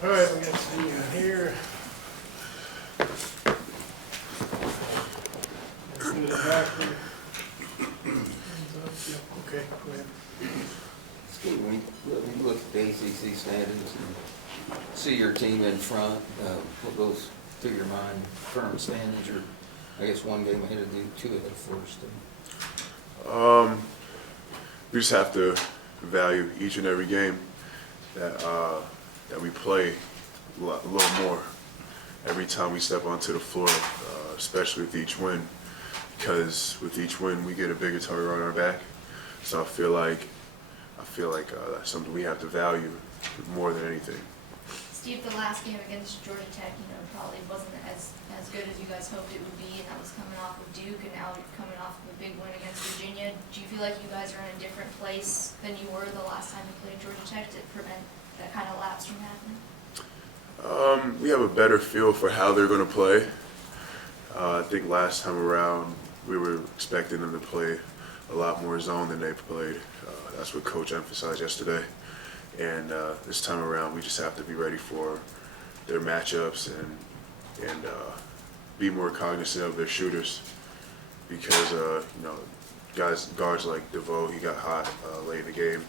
All right, we got Steve here. Let's do the back. Okay, go ahead. Steve, when you look at the ACC standings and see your team in front, what goes through your mind? Current standings, or I guess one game ahead of you, two ahead first. We just have to value each and every game that we play a little more every time we step onto the floor, especially with each win, because with each win we get a bigger target on our back. So I feel like that's something we have to value more than anything. Steve, the last game against Georgia Tech, probably wasn't as good as you guys hoped it would be, and that was coming off of Duke, and now you're coming off of a big win against Virginia. Do you feel like you guys are in a different place than you were the last time you played Georgia Tech to prevent that kind of lapse from happening? We have a better feel for how they're going to play. I think last time around we were expecting them to play a lot more zone than they played. That's what Coach emphasized yesterday. And this time around, we just have to be ready for their matchups and be more cognizant of their shooters, because guards like DeVoe, he got hot late in the game.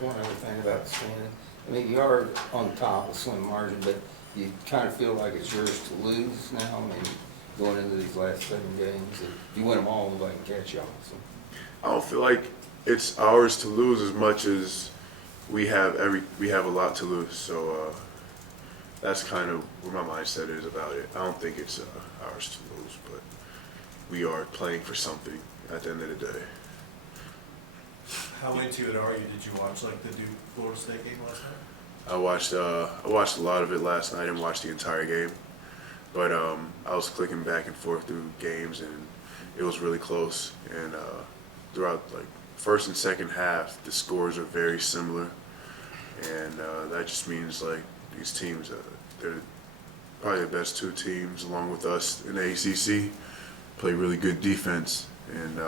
One other thing about the standing, I mean, you are on top, a slim margin, but you kind of feel like it's yours to lose now. I mean, going into these last 7 games, if you win them all, nobody can catch y'all. So. I don't feel like it's ours to lose as much as we have a lot to lose. So that's kind of where my mindset is about it. I don't think it's ours to lose, but we are playing for something at the end of the day. How into it are you? Did you watch like the Duke Florida State game last night? I watched a lot of it last night. I didn't watch the entire game, but I was clicking back and forth through games, and it was really close. And throughout like first and second half, the scores are very similar, and that just means like these teams, they're probably the best 2 teams along with us in the ACC, play really good defense, and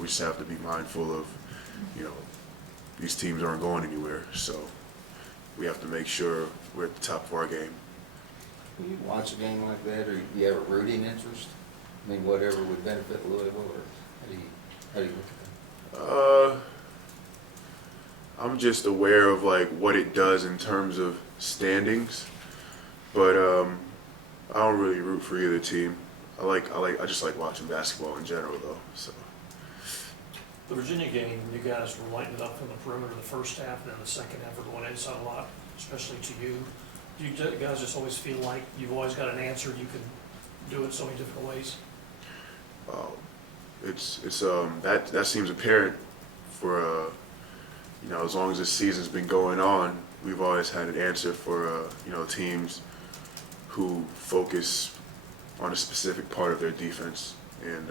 we just have to be mindful of, these teams aren't going anywhere, so we have to make sure we're at the top of our game. When you watch a game like that, or do you have a rooting interest? I mean, whatever would benefit Louisville, or how do you look at that? I'm just aware of like what it does in terms of standings, but I don't really root for either team. I just like watching basketball in general though. So. The Virginia game, you guys were lighting it up from the perimeter the first half, and then the second half were going inside a lot, especially to you. Do you guys just always feel like you've always got an answer, you can do it so many different ways? That seems apparent for as long as this season's been going on, we've always had an answer for teams who focus on a specific part of their defense and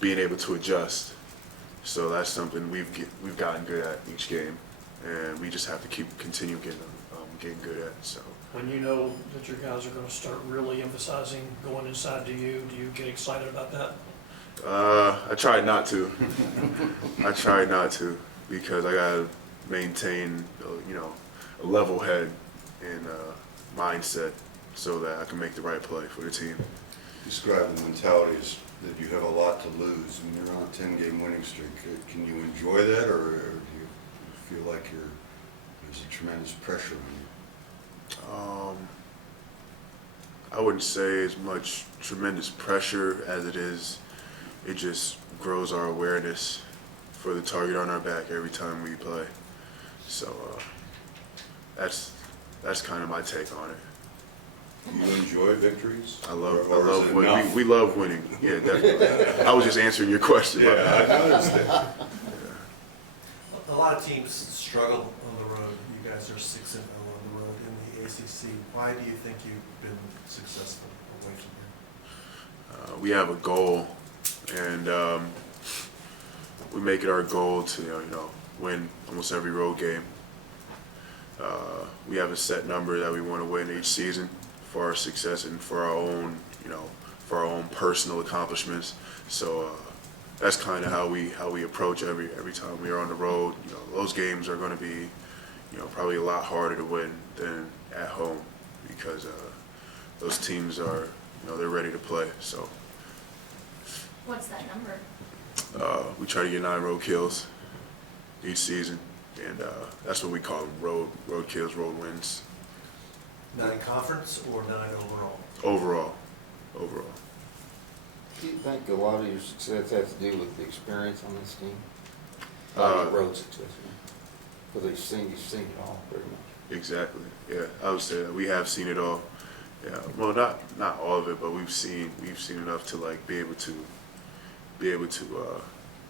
being able to adjust. So that's something we've gotten good at each game, and we just have to continue getting good at. So when you know that your guys are going to start really emphasizing going inside to you, do you get excited about that? I try not to. I try not to, because I gotta maintain a level head and mindset so that I can make the right play for the team. Describe the mentality as that you have a lot to lose when you're on a 10-game winning streak. Can you enjoy that, or do you feel like there's a tremendous pressure on you? I wouldn't say as much tremendous pressure as it just grows our awareness for the target on our back every time we play. So that's kind of my take on it. Do you enjoy victories? I love winning. We love winning. Yeah, definitely. I was just answering your question. Yeah, I understand. A lot of teams struggle on the road. You guys are 6-0 on the road in the ACC. Why do you think you've been successful away from here? We have a goal, and we make it our goal to win almost every road game. We have a set number that we want to win each season for our success and for our own personal accomplishments. So that's kind of how we approach every time we are on the road. You know, those games are going to be, you know, probably a lot harder to win than at home because those teams are, you know, they're ready to play. So What's that number? we try to get 9 road kills each season, and that's what we call them, road kills, road wins. 9 conference or 9 overall? Overall. Do you think a lot of your success has to do with the experience on this team? A lot of your road success, because you've seen it all pretty much. Exactly. Yeah, I would say that we have seen it all. Yeah. Well, not all of it, but we've seen enough to like be able to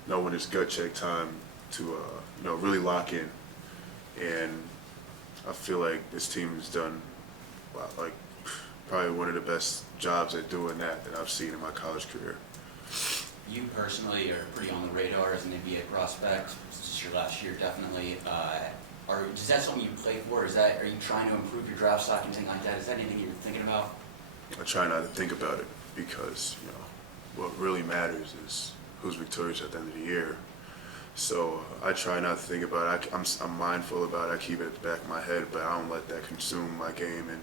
know when it's gut check time to you know, really lock in. And I feel like this team has done like probably one of the best jobs at doing that I've seen in my college career. You personally are pretty on the radar as an NBA prospect. This is your last year, definitely. Is that something you play for? Are you trying to improve your draft stock and things like that? Is that anything you're thinking about? I try not to think about it because, you know, what really matters is who's victorious at the end of the year. So I try not to think about it. I'm mindful about it. I keep it at the back of my head, but I don't let that consume my game and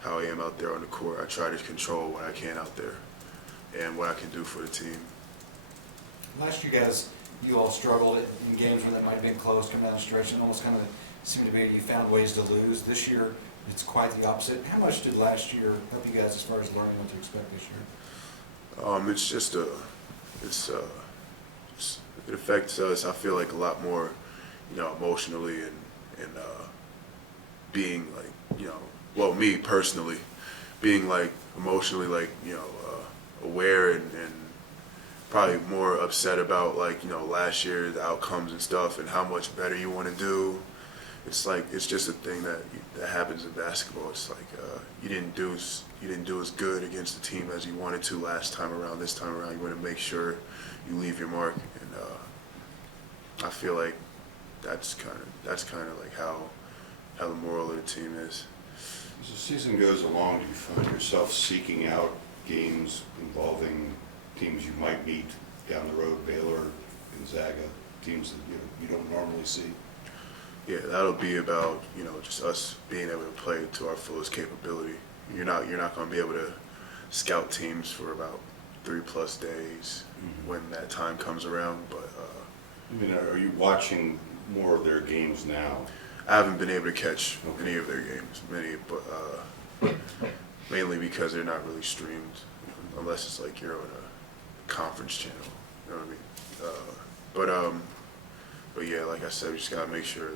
how I am out there on the court. I try to control what I can out there and what I can do for the team. Last year, guys, you all struggled in games where that might have been close, coming down the stretch, and almost kind of seemed to be you found ways to lose. This year, it's quite the opposite. How much did last year help you guys as far as learning what to expect this year? It's just it affects us, I feel like, a lot more, you know, emotionally and being like, you know, well, me personally, being like emotionally, like, you know, aware and probably more upset about, like, you know, last year, the outcomes and stuff and how much better you want to do. It's like, it's just a thing that happens in basketball. It's like you didn't do as good against the team as you wanted to last time around. This time around, you want to make sure you leave your mark, and I feel like that's kind of like how the moral of the team is. As the season goes along, do you find yourself seeking out games involving teams you might meet down the road, Baylor, Gonzaga, teams that you don't normally see? Yeah, that'll be about, you know, just us being able to play to our fullest capability. You're not going to be able to scout teams for about 3+ days when that time comes around. But I mean, are you watching more of their games now? I haven't been able to catch any of their games, but mainly because they're not really streamed, unless it's like you're on a conference channel. You know what I mean? But yeah, like I said, we just gotta make sure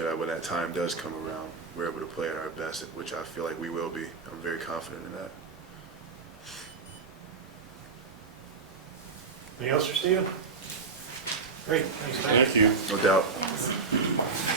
that when that time does come around, we're able to play at our best, which I feel like we will be. I'm very confident in that. Anything else for Steven? Great, thanks, Matt. Thank you. No doubt. Thanks.